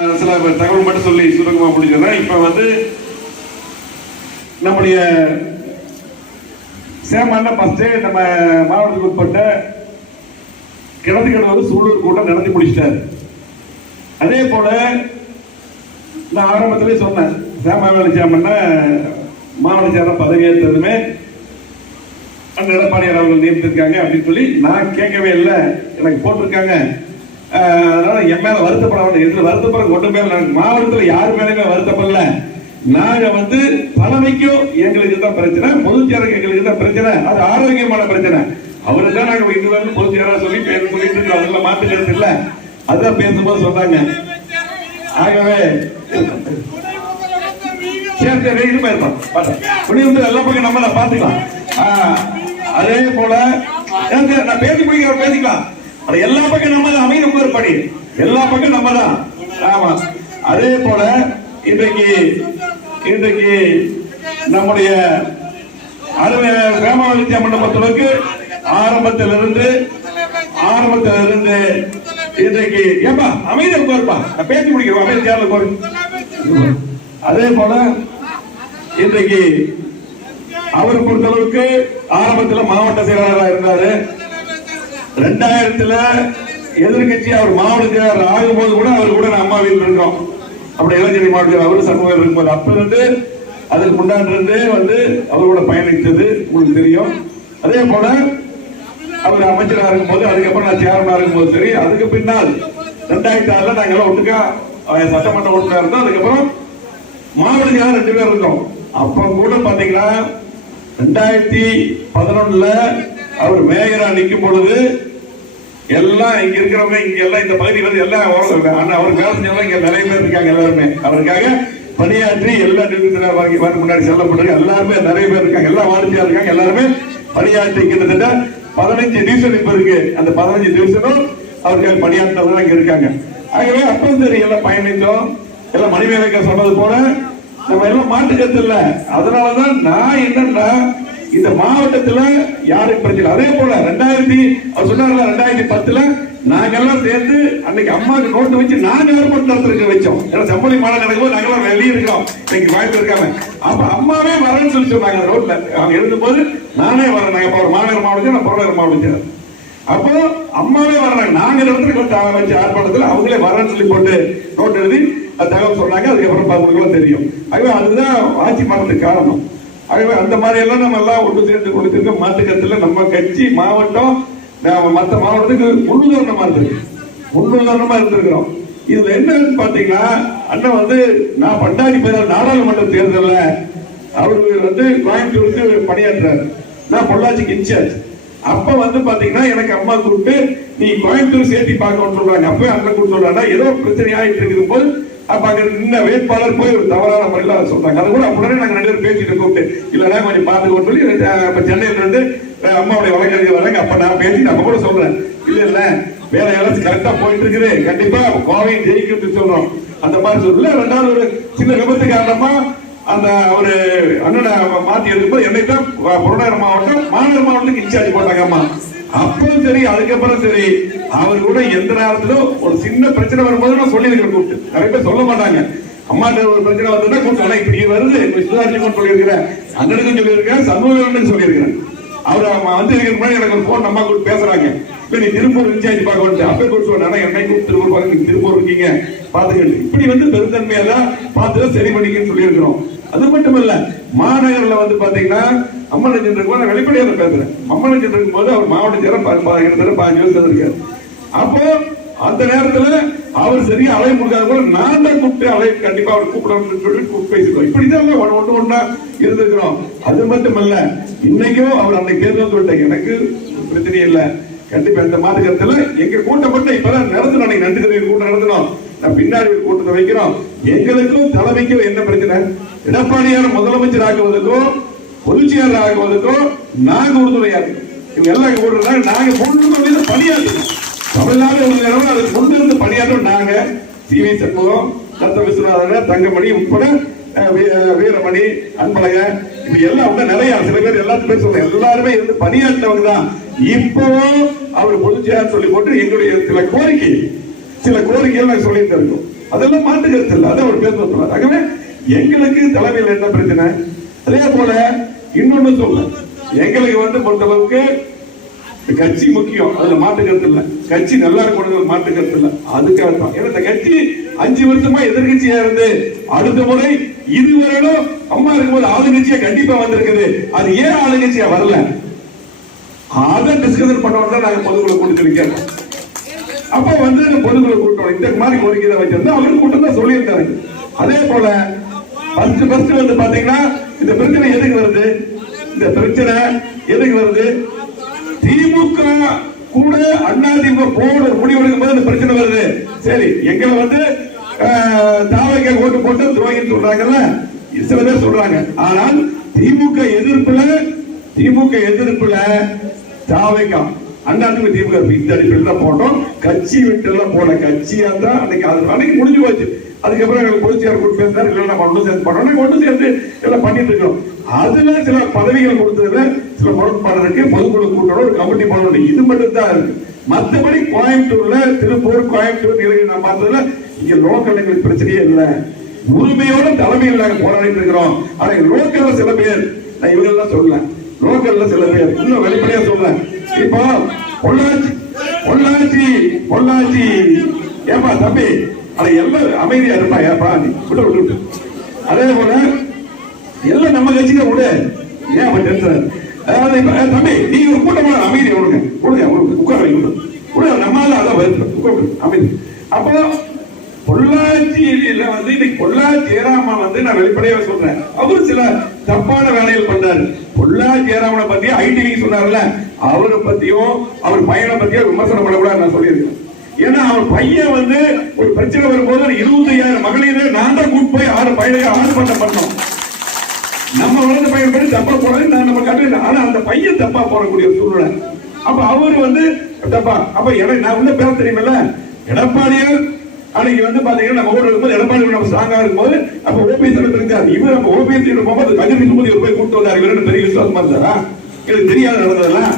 சில தகவல் மட்டும் சொல்லி சுருக்கமா முடிச்சிடறேன். இப்ப வந்து நம்முடைய சேமான ஃபர்ஸ்ட் நம்ம மாவட்டத்துக்கு உட்பட்ட கிணத்துக்கடை சூழல் கூட்டம் நடத்தி முடிச்சிட்டாரு. அதே போல நான் ஆரம்பத்திலே சொன்னேன், சேமாவேலி சேமன்னா மாவட்ட சேரம் பதவியேற்றதுமே அந்த எடப்பாடியார் அவர்கள் நியமித்திருக்காங்க அப்படின்னு சொல்லி நான் கேட்கவே இல்லை, எனக்கு போட்டிருக்காங்க. அதனால என் மேல வருத்தப்பட வேண்டிய இதுல வருத்தப்பட கொண்டு மேல மாவட்டத்தில் யாரு மேலுமே வருத்தப்படல. நாங்க வந்து தலைமைக்கும் எங்களுக்கு தான் பிரச்சனை, பொதுச்சேருக்கு எங்களுக்கு தான் பிரச்சனை, அது ஆரோக்கியமான பிரச்சனை. அவரு தான் நாங்க இது வந்து பொதுச்சேரா சொல்லி பேச சொல்லிட்டு இருக்கோம், அதெல்லாம் மாற்றுக்கிறது இல்லை. அதுதான் பேசும்போது சொன்னாங்க. ஆகவே சரி இது போயிருக்கோம் எல்லா பக்கம் நம்ம பாத்துக்கலாம். அதே போல நான் பேசி முடிக்கிற பேசிக்கலாம். எல்லா பக்கம் நம்ம தான் அமைதி படி, எல்லா பக்கம் நம்ம தான். ஆமா, அதே போல இன்றைக்கு நம்முடைய சேமாவேலி மண்டபத்திற்கு ஆரம்பத்திலிருந்து இன்றைக்கு ஏப்பா அமைதியா போயிருப்பா, நான் பேசி முடிக்கிறோம், அமைதி சேர்ல போரு. அதே போல இன்றைக்கு அவர் பொறுத்தளவுக்கு ஆரம்பத்தில் மாவட்ட செயலாளராக இருந்தாரு. 2000 எதிர்கட்சி அவர் மாவட்ட செயலாளர் ஆகும்போது கூட அவர் கூட அம்மா வீட்டில் இருக்கோம். அப்படி இளைஞர் மாவட்ட அவரு சமூகம் இருக்கும்போது அப்ப இருந்து அதுக்கு முன்னாடி வந்து அவரோட பயணித்தது உங்களுக்கு தெரியும். அதே போல அவர் அமைச்சராக இருக்கும்போது, அதுக்கப்புறம் நான் சேர்மனா இருக்கும்போது சரி, அதுக்கு பின்னால் 2006 நாங்க எல்லாம் ஒட்டுக்கா சட்டமன்ற உறுப்பினர் இருந்தோம். அதுக்கப்புறம் மாவட்ட செயலாளர் 2 பேர் இருக்கோம். அப்ப கூட பாத்தீங்கன்னா 2011 அவர் மேயரா நிற்கும் பொழுது எல்லாம் இங்க இருக்கிறவங்க இங்க எல்லாம் இந்த பகுதி வந்து எல்லாம் அவர் வேலை செஞ்சவங்க இங்க நிறைய பேர் இருக்காங்க. எல்லாருமே அவருக்காக பணியாற்றி எல்லா நிறுவனத்தில் முன்னாடி செல்லப்பட்டிருக்காங்க. எல்லாருமே நிறைய பேர் இருக்காங்க, எல்லாம் வாரிசியா இருக்காங்க. எல்லாருமே பணியாற்றி கிட்டத்தட்ட 15 டிவிஷன் இப்ப இருக்கு. அந்த 15 டிவிஷனும் அவருக்காக பணியாற்றவங்க இங்க இருக்காங்க. ஆகவே அப்ப சரி எல்லாம் பயணித்தோம். எல்லாம் மணிமேலைக்க சொன்னது போல நம்ம எல்லாம் மாட்டுக்கிறது இல்ல. அதனாலதான் நான் என்னன்னா இந்த மாவட்டத்துல யாருக்கு பிரச்சனை. அதே போல 2010 நாங்க எல்லாம் சேர்ந்து அன்னைக்கு அம்மாவுக்கு நோட்டு வச்சு நாங்க ஏற்பாடு நடத்திருக்க வச்சோம். ஏன்னா செம்மொழி மாலை நடக்கும்போது நாங்க எல்லாம் வெளியே இருக்கிறோம், இன்னைக்கு வாய்ப்பு இருக்காங்க. அப்ப அம்மாவே வரேன்னு சொல்லி சொன்னாங்க. ரோட்ல அவங்க எழுதும்போது நானே வரேன். நாங்க ஒரு மாநகர் மாவட்டம், நான் புறநகர் மாவட்டம். அப்போ அம்மாவே வர்றாங்க. நாங்க இடத்துல வச்ச ஆர்ப்பாட்டத்தில் அவங்களே வரேன்னு சொல்லி போட்டு நோட்டு எழுதி தகவல் சொன்னாங்க. அதுக்கப்புறம் பார்க்கறதுக்கு தெரியும். ஆகவே அதுதான் ஆட்சி மாற்றத்துக்கு காரணம். ஆகவே அந்த மாதிரி எல்லாம் நம்ம எல்லாம் ஒன்று சேர்ந்து கொடுத்துருக்க மாட்டுக்கத்துல நம்ம கட்சி மாவட்டம் மற்ற மாவட்டத்துக்கு முன்னுதாரணமா இருந்திருக்கிறோம். இதுல என்னன்னு பாத்தீங்கன்னா அண்ணன் வந்து நான் பண்டாடி நாடாளுமன்ற தேர்தலில் அவரு வந்து கோயம்புத்தூருக்கு பணியாற்றுறாரு, நான் பொள்ளாச்சிக்கு இன்சார்ஜ். அப்ப வந்து பாத்தீங்கன்னா எனக்கு அம்மா கூப்பிட்டு நீ கோயம்புத்தூர் சேர்த்தி பார்க்கணும்னு சொல்றாங்க. அப்பவே அண்ணன் கூப்பிட்டு சொல்றாங்க ஏதோ பிரச்சனை ஆகிட்டு இருக்குது போது அப்ப அங்க நின்ன வேட்பாளர் போய் ஒரு தவறான முறையில் சொல்றாங்க. அது கூட அப்படியே நாங்க 2 பேரும் பேசிட்டு கூப்பிட்டு இல்லைன்னா கொஞ்சம் பார்த்துக்கோன்னு சொல்லி இப்ப சென்னையில இருந்து அம்மாவுடைய வழக்கறிஞர் வராங்க. அப்ப நான் பேசிட்டு அப்ப கூட சொல்றேன் இல்ல வேற யாராச்சும் கரெக்டா போயிட்டு இருக்குது, கண்டிப்பா கோவையை ஜெயிக்கிறது சொல்றோம். அந்த மாதிரி சொல்லல. 2வது ஒரு சின்ன விபத்து காரணமா அந்த ஒரு அண்ணனை மாத்தி எடுக்கும்போது என்னை தான் புறநகர் மாவட்டம் மாநகர் மாவட்டத்துக்கு இன்சார்ஜ் போட்டாங்க அம்மா. அப்பவும் சரி, அதுக்கப்புறம் சரி, அவர் கூட எந்த நேரத்திலும் ஒரு சின்ன பிரச்சனை வரும்போது நான் சொல்லியிருக்கிறேன் கூப்பிட்டு. நிறைய பேர் சொல்ல மாட்டாங்க. அம்மாட்ட ஒரு பிரச்சனை வந்ததுன்னா கூப்பிட்டு இப்படி வருது சுதாரிச்சுன்னு சொல்லியிருக்கிறேன், அண்ணனுக்கும் சொல்லியிருக்கேன், சண்முகனுக்கும் சொல்லியிருக்கிறேன். அவர் வந்து முன்னாடி எனக்கு ஒரு போன் அம்மா கூப்பிட்டு பேசுறாங்க, இப்ப நீ திருப்பூர் இன்சார்ஜ் பார்க்க வந்து அப்பே கூப்பிட்டு ஆனா என்னை கூப்பிட்டு திருப்பூர் பார்க்க நீங்க திருப்பூர் இருக்கீங்க பாத்துக்கிட்டு இப்படி வந்து பெருந்தன்மையெல்லாம் பார்த்துதான் சரி பண்ணிக்கன்னு சொல்லியிருக்கிறோம். அது மட்டும் இல்ல, மாநகர்ல வந்து பாத்தீங்கன்னா அம்மன் இருக்கும்போது வெளிப்படையாக பேசுறேன். அம்மன் இருக்கும் போது அவர் மாவட்ட சேரம் 15 வருஷம் இருக்காரு. அப்போ அந்த நேரத்துல அவர் சரியா அலை முடியாத கூட நான் தான் கூப்பிட்டு அலை கண்டிப்பா அவர் கூப்பிடணும்னு சொல்லி கூப்பிட்டு பேசிடுவோம். இப்படிதான் ஒண்ணு இருந்திருக்கிறோம். அது மட்டும் இல்ல, இன்னைக்கும் அவர் அன்னைக்கு தேர்தல் சொல்லிட்டாங்க எனக்கு பிரச்சனை இல்லை, கண்டிப்பா இந்த மாதத்துல எங்க கூட்டம் மட்டும் இப்பதான் நடத்தணும். அன்னைக்கு நன்றி தெரிவிக்க கூட்டம் நடத்தணும், நான் பின்னாடி ஒரு கூட்டத்தை வைக்கிறோம். எங்களுக்கும் தலைமைக்கும் என்ன பிரச்சனை, எடப்பாடியார் முதலமைச்சர் ஆகுவதற்கும் பொதுச்செயலாளர் ஆகுவதற்கும் நாங்க உறுதுணையா இருக்கோம். இவங்க எல்லாம் கூடுறாங்க, நாங்க முழு பணியாற்றணும். தமிழ்நாடு அதுக்கு முன்னிருந்து பணியாற்றும் நாங்க சி.வி. சண்முகம், ரத்த விஸ்வநாதன், தங்கமணி உட்பட வீரமணி, அன்பழக, இப்படி எல்லாம் நிறைய சில பேர் எல்லாத்துமே சொல்றேன், எல்லாருமே இருந்து பணியாற்றவங்க தான். இப்பவும் அவர் பொதுச்செயலாளர் சொல்லி போட்டு எங்களுடைய சில கோரிக்கைகள் நாங்கள் சொல்லிட்டு இருக்கோம். அதெல்லாம் மாட்டு கருத்து இல்லை. அதான் ஒரு பேர் சொல்றாரு. ஆகவே எங்களுக்கு தலைமையில் என்ன பிரச்சனை? அதே போல இன்னொன்னு சொல்ல, எங்களுக்கு பொறுத்தளவுக்கு கட்சி முக்கியம், அதுல மாட்டு கருத்து இல்ல. கட்சி நல்லா இருக்கணும், மாட்டு கருத்து இல்ல. அதுக்காக தான் இந்த கட்சி 5 வருஷமா எதிர்கட்சியா இருந்து அடுத்த முறை இதுவரையிலும் அம்மா இருக்கும்போது ஆளுங்கட்சியா கண்டிப்பா வந்திருக்குது. அது ஏன் ஆளுங்கட்சியா வரல? அதை டிஸ்கஷன் பண்ணோம்னா நாங்க பொதுக்குழு கூட்டிட்டு அப்ப பொதுக்குழு கூட்டம் இந்த மாதிரி கோரிக்கை வச்சிருந்தா அவரு கூட்டம் தான் சொல்லியிருக்காரு. அதே போல ஃபர்ஸ்ட் பாத்தீங்கன்னா இந்த பிரச்சனை எதுக்கு வருது? இந்த பிரச்சனை எதுக்கு வருது? திமுக கூட அதிமுக போர்டு முடிவெடுக்கும் போது இந்த பிரச்சனை வருது. சரி, எங்களை தாவக ஓட்டு போட்டு துரோகின்னு சொல்றாங்கல்ல, சில பேர் சொல்றாங்க. ஆனால் திமுக எதிர்ப்புல தாவக அதிமுக திமுக இந்த அடிப்படையில் தான் போட்டோம். கட்சி விட்டு எல்லாம் போல கட்சியா தான் அன்னைக்கு முடிஞ்சு போச்சு. அதுக்கப்புறம் எங்களுக்கு பொதுச்செயலாளர் கூட்டு பேசினார். இல்லை நம்ம ஒன்று சேர்ந்து பண்ணோம், ஒன்று சேர்ந்து எல்லாம் பண்ணிட்டு இருக்கோம். அதுல சில பதவிகள் கொடுத்ததுல சில முரண்பாடு இருக்கு. பொதுக்குழு கூட்டணும், ஒரு கமிட்டி பண்ணணும், இது மட்டும் தான் இருக்கு. மற்றபடி கோயம்புத்தூர்ல, திருப்பூர், கோயம்புத்தூர், நீலகிரி நான் பார்த்ததுல இங்க லோக்கல் எங்களுக்கு பிரச்சனையே இல்லை. உரிமையோட தலைமையில் நாங்கள் போராடிட்டு இருக்கிறோம். ஆனா லோக்கல்ல சில பேர், நான் இவங்கெல்லாம் சொல்லல, லோக்கல்ல சில பேர் இன்னும் வெளிப்படையா சொல்றேன். இப்போ பொள்ளாச்சி ஏப்பா தம்பி, அதை எல்லாம் அமைதியா இருப்பா, ஏப்பா நீ விட்டு. அதே போல எல்லாம் நம்ம கட்சியில விடு, ஏன் தம்பி நீ ஒரு கூட்டமான அமைதி உட்கார நம்மளால அதான் வருது அமைதி. அப்போ பொள்ளாச்சியில இன்னைக்கு பொள்ளாச்சி ஜெயராமன் நான் வெளிப்படையா சொல்றேன், அவரு சில தப்பான வேலைகள் பண்றாரு. பொள்ளாச்சி ஜெயராமனை பத்தி ஐடி சொன்னார்ல, அவரை பத்தியும் அவர் பையனை பத்தியும் விமர்சனம் பண்ணக்கூடாது நான் சொல்லியிருக்கேன். ஏன்னா அவர் பையன் ஒரு பிரச்சனை வரும்போது 25,000 மகளிரை நான் தான் கூட்டு போய் 6 பையனுக்கு ஆர்ப்பாட்டம் பண்ணோம். நம்ம வளர்ந்த பையன் படி தப்பா போறது நம்ம கட்டு. ஆனா அந்த பையன் தப்பா போடக்கூடிய சூழ்நிலை. அப்ப அவரு தப்பா. அப்ப நான் பேர தெரியுமில்ல, எடப்பாடியார் அன்னைக்கு பாத்தீங்கன்னா நம்ம ஊர் இருக்கும்போது எடப்பாடி நம்ம ஸ்ட்ராங்கா இருக்கும்போது அப்ப ஓபிஎஸ் இருந்தாரு. இவர் நம்ம ஓபிஎஸ் போகும்போது கஜன் சுமதி போய் கூப்பிட்டு வந்தாரு. இவரு பெரிய விசுவாசமா இருந்தாரா? எனக்கு தெரியாது நடந்ததெல்லாம்.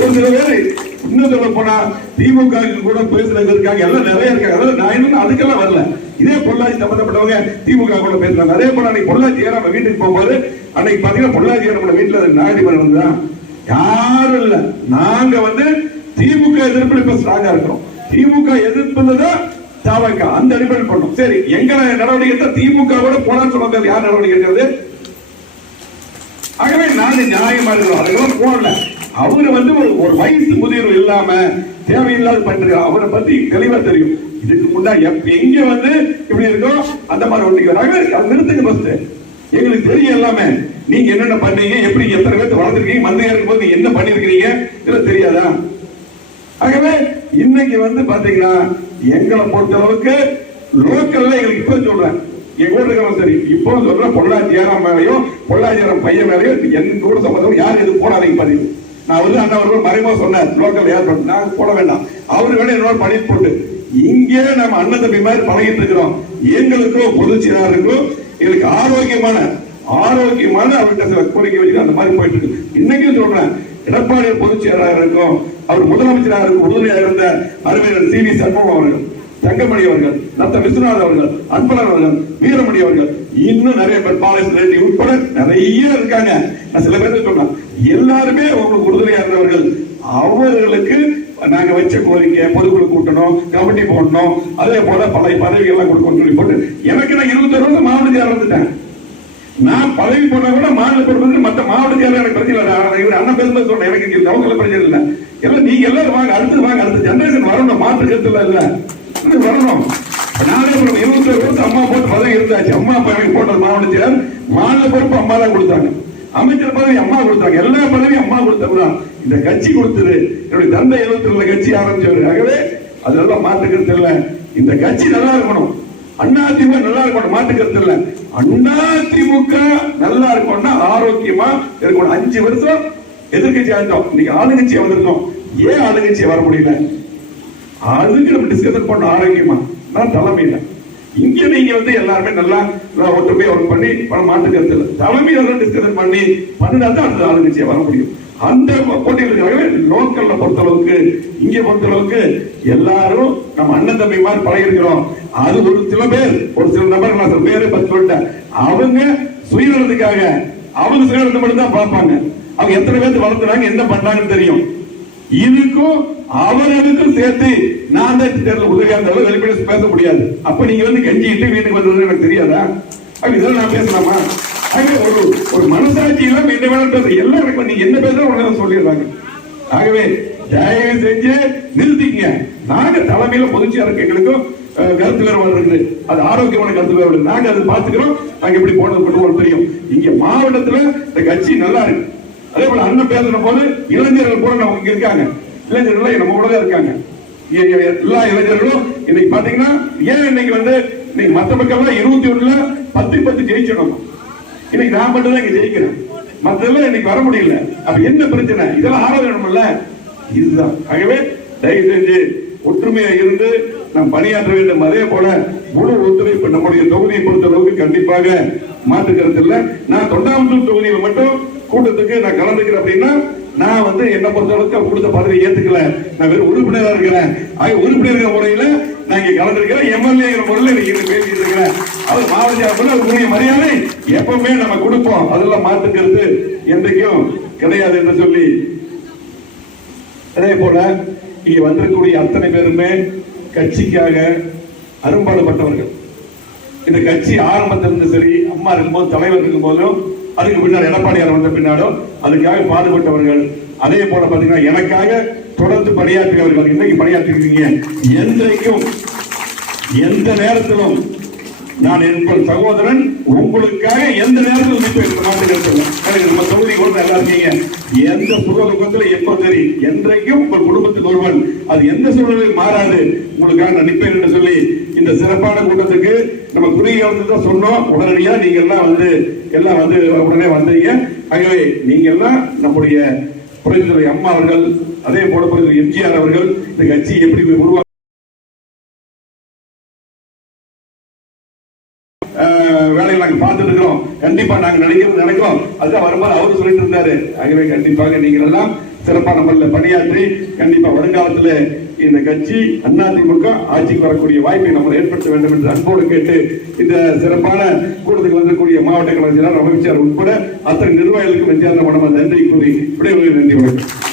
ஒரு சில பேரு இன்னும் சொல்ல போனா திமுக கூட பேசுறது இருக்காங்க, எல்லாம் நிறைய இருக்காங்க. அதாவது நான் இன்னும் அதுக்கெல்லாம் வரல. இதே பொள்ளாச்சி சம்பந்தப்பட்டவங்க திமுக கூட பேசுறாங்க. அதே போல அன்னைக்கு பொள்ளாச்சி நம்ம வீட்டுக்கு போகும்போது அன்னைக்கு பாத்தீங்கன்னா பொள்ளாச்சி நம்ம வீட்டுல நாகடிமன் தான் யாரும் இல்ல. நாங்க திமுக எதிர்ப்பு இப்ப ஸ்ட்ராங்கா இருக்கிறோம். திமுக எதிர்ப்புதான் தாவக அந்த அடிப்படையில் பண்ணோம். சரி, எங்களை நடவடிக்கை திமுக கூட போனான்னு சொன்னாங்க. யார் நடவடிக்கை எடுக்கிறது? ஆகவே நாங்க நியாயமா இருக்கிறோம். அதுக்கெல்லாம் போடல. அவரு ஒரு வயசு முதிர்வு இல்லாம தேவையில்லாத பண்றாரு. அவரை பத்தி தெளிவா தெரியும். இதுக்கு முன்னாடி எங்க இப்படி இருக்கோ அந்த மாதிரி ஒட்டிக்கிறாங்க. நிறுத்துங்க ஃபர்ஸ்ட். எங்களுக்கு தெரியும் எல்லாமே. நீங்க என்னென்ன பண்ணீங்க, எப்படி எத்தனை பேர்த்து வளர்ந்துருக்கீங்க, மந்திரியா இருக்கும்போது நீங்க என்ன பண்ணிருக்கீங்க இதெல்லாம் தெரியாதா? ஆகவே இன்னைக்கு பாத்தீங்கன்னா எங்களை பொறுத்த அளவுக்கு லோக்கல்ல எங்களுக்கு இப்ப சொல்றேன், எங்க கூட இருக்கிறோம். சரி, இப்போ சொல்ற பொள்ளாச்சியாரம் மேலையோ பொள்ளாச்சியாரம் பையன் மேலையோ என் கூட சம்பந்தம் யாரும் எதுவும் போடாதீங்க பதிவு. நான் அண்ணா அவர்கள் மறைமுக சொன்னார், லோக்கல் யார் நாங்க போட வேண்டாம், அவரு வேணும் என்னோட படிப்பு போட்டு இங்கே நம்ம அண்ணன் தம்பி மாதிரி பழகிட்டு இருக்கிறோம். எங்களுக்கோ பொதுச் செயலாளருக்கோ எங்களுக்கு ஆரோக்கியமான அவர்கிட்ட சில கோரிக்கை வச்சு அந்த மாதிரி போயிட்டு இருக்கு. இன்னைக்கும் சொல்றேன், எடப்பாடி பொதுச் செயலாளர் இருக்கும், அவர் முதலமைச்சராக இருக்கும் உறுதுணையாக இருந்த அறிவியல் சி வி சண்முகம் அவர்கள், தங்கமணி அவர்கள், நத்த விஸ்வநாத் அவர்கள், அன்பழகன் அவர்கள், வீரமணி அவர்கள், இன்னும் நிறைய பேர், பாலேஸ் ரெட்டி உட்பட நிறைய இருக்காங்க. நான் சில பேர் சொன்னேன், எல்லாருமே உங்களுக்கு உறுதுணையா இருந்தவர்கள். அவர்களுக்கு நாங்க வச்ச கோரிக்கை பொதுக்குழு கூட்டணும், கமிட்டி போடணும், அதே போல பல பதவிகள் எல்லாம் கொடுக்கணும் சொல்லி போட்டு எனக்கு நான் 21 வருஷம் மாவட்ட செயலர் வந்துட்டேன். நான் பதவி போட்டா கூட மாநில பொறுப்பு மற்ற மாவட்ட செயலர் எனக்கு பிரச்சனை இல்லை. இவர் அண்ணன் பேசும்போது சொன்னேன், எனக்கு அவங்க பிரச்சனை இல்லை. எல்லாம் நீங்க எல்லாரும் வாங்க, அடுத்து வாங்க, அடுத்த ஜெனரேஷன் வரணும், மாற்று கருத்துல இல்ல வரணும். நானே 21 வருஷம் அம்மா போட்டு பதவி இருந்தாச்சு. அம்மா அப்பா எனக்கு போட்டது மாவட்ட செயலர், மாநில பொறுப்பு அம்மா தான் கொடுத்தாங்க, அமைச்சர் பதவி அம்மா கொடுத்தாங்க, எல்லா பதவியும் அம்மா கொடுத்தா இந்த கட்சி கொடுத்தது. என்னுடைய தந்தை 72 கட்சி ஆரம்பிச்சவர். ஆகவே அதெல்லாம் மாற்று கருத்து இல்லை. இந்த கட்சி நல்லா இருக்கணும், அதிமுக நல்லா இருக்கணும், மாற்று கருத்து இல்லை. அதிமுக நல்லா இருக்கணும்னா ஆரோக்கியமா இருக்கணும். 5 வருஷம் எதிர்கட்சி ஆயிருந்தோம், இன்னைக்கு ஆளுங்கட்சியா வந்திருக்கோம். ஏன் ஆளுங்கட்சியா வர முடியல? அதுக்கு நம்ம டிஸ்கஷன் பண்ண ஆரோக்கியமா நான் தலைமையில. இங்க நீங்க எல்லாருமே நல்லா ஒற்றுமையா ஒர்க் பண்ணி மாற்று கருத்து இல்லை. தலைமையில டிஸ்கஷன் பண்ணி பண்ணினா தான் அந்த ஆளுங்கட்சியா வர முடியும். அந்த போட்டியில் இருக்கிறாங்க. லோக்கல்ல பொறுத்தளவுக்கு இங்க பொறுத்தளவுக்கு எல்லாரும் நம்ம அண்ணன் தம்பி மாதிரி பழகி இருக்கிறோம். அது ஒரு சில பேர், ஒரு சில நபர்கள், நான் சில பேரை பத்தி சொல்லிட்டேன், அவங்க சுயநலத்துக்காக அவங்க சுயநலத்தை மட்டும் தான் பார்ப்பாங்க. அவங்க எத்தனை பேருக்கு வளர்த்துறாங்க, என்ன பண்றாங்கன்னு தெரியும். இதுக்கும் அவர்களுக்கும் சேர்த்து நான் தான் தேர்தல் உதவியா இருந்தாலும் வெளிப்படையா பேச முடியாது. அப்ப நீங்க வந்து கெஞ்சிட்டு வீட்டுக்கு வந்தது எனக்கு தெரியாதா? இதெல்லாம் நான் பேசலாமா? ஒரு மனசாட்சி எல்லாம் என்ன வேணும் பேச எல்லாருக்கும் நீங்க என்ன பேசுறோம் சொல்லிடுறாங்க. ஆகவே தயவு செஞ்சு நிறுத்திக்கங்க. நாங்க தலைமையில பொதுச்செயலாளருக்கு எங்களுக்கும் கருத்து வேறுபாடு இருக்குது. அது ஆரோக்கியமான கருத்து வேறுபாடு. நாங்க அதை பார்த்துக்கிறோம். நாங்க எப்படி போனது கொண்டு தெரியும். இங்க மாவட்டத்துல இந்த கட்சி நல்லா இருக்கு. அதே போல அண்ணன் பேசுற போது இளைஞர்கள் கூட நம்ம இங்க இருக்காங்க. இளைஞர்கள் நம்ம கூட தான் இருக்காங்க. எல்லா இளைஞர்களும் இன்னைக்கு பாத்தீங்கன்னா ஏன் இன்னைக்கு வந்து இன்னைக்கு மத்த மக்கள் 21ல 10 ஜெயிச்சிடணும். இன்னைக்கு நான் மட்டும் தான் இங்க ஜெயிக்கிறேன். மத்தெல்லாம் இன்னைக்கு வர முடியல. அப்ப என்ன பிரச்சனை? இதெல்லாம் ஆரோக்கியம்ல இதுதான். ஆகவே தயவு செஞ்சு ஒற்றுமையா இருந்து நாம் பணியாற்ற வேண்டும். அதே போல முழு ஒத்துழைப்பு நம்முடைய தொகுதியை பொறுத்தளவுக்கு கண்டிப்பாக மாற்று கருத்து இல்ல. நான் தொண்டாமுத்தூர் தொகுதியில் மட்டும் கூட்டத்துக்கு நான் கலந்துக்கிறேன் அப்படின்னா நான் வந்து என்ன பொறுத்தளவுக்கு கொடுத்த பதவி ஏத்துக்கல. நான் வெறும் உறுப்பினராக இருக்கிறேன். உறுப்பினர் முறையில நான் இங்க கலந்துருக்கிறேன். எம்எல்ஏ முறையில் இன்னைக்கு பேசிட்டு இருக்கிறேன். அவர் மாவட்ட அதுக்குரிய மரியாதை எப்பவுமே நம்ம கொடுப்போம். அதெல்லாம் மாற்று கருத்து என்றைக்கும் கிடையாது என்று சொல்லி, அதே போல இங்க வந்திருக்கக்கூடிய அத்தனை பேருமே கட்சிக்காக அரும்பாடுபட்டவர்கள். இந்த கட்சி ஆரம்பத்திலிருந்து சரி, அம்மா இருக்கும்போது, தலைவர் இருக்கும் போதும், அதுக்கு பின்னாடி எடப்பாடியார் வந்த பின்னாலும் அதுக்காக பாடுபட்டவர்கள். அதே போல பாத்தீங்கன்னா எனக்காக தொடர்ந்து பணியாற்றியவர்கள். இன்னைக்கு பணியாற்றி இருக்கீங்க. என்றைக்கும் எந்த நேரத்திலும் நான் என் சகோதரன் உங்களுக்காக எந்த நேரத்தில் நம்ம தொகுதி கொண்டு எல்லாருக்கீங்க. எந்த சுகதுக்கத்துல எப்ப சரி, என்றைக்கும் உங்கள் குடும்பத்துக்கு ஒருவன், அது எந்த சூழலில் மாறாது, உங்களுக்காக நான் நிற்பேன் என்று சொல்லி இந்த சிறப்பான கூட்டத்துக்கு நம்ம குறுகிய தான் சொன்னோம். உடனடியா நீங்க எல்லாம் வந்து உடனே வந்தீங்க. ஆகவே நீங்க எல்லாம் நம்முடைய புரட்சித்துறை அம்மா அவர்கள், அதே போல புரட்சித்துறை எம்ஜிஆர் அவர்கள் இந்த கட்சி எப்படி உருவாக்க வேலையை நாங்க பார்த்துட்டு இருக்கிறோம். கண்டிப்பா நாங்க நினைக்கிறோம். அதுதான் வரும்போது அவரு சொல்லிட்டு இருந்தாரு. ஆகவே கண்டிப்பாக நீங்கள் எல்லாம் சிறப்பான முறையில் பணியாற்றி கண்டிப்பா வருங்காலத்தில் இந்த கட்சி அதிமுக ஆட்சிக்கு வரக்கூடிய வாய்ப்பை நம்ம ஏற்படுத்த வேண்டும் என்று அன்போடு கேட்டு இந்த சிறப்பான கூட்டத்துக்கு வந்திருக்கூடிய மாவட்ட கலைஞர் அமைச்சர் உட்பட அத்தனை நிர்வாகிகளுக்கு நன்றி கூறி விடைபெறுகிறேன். நன்றி வணக்கம்.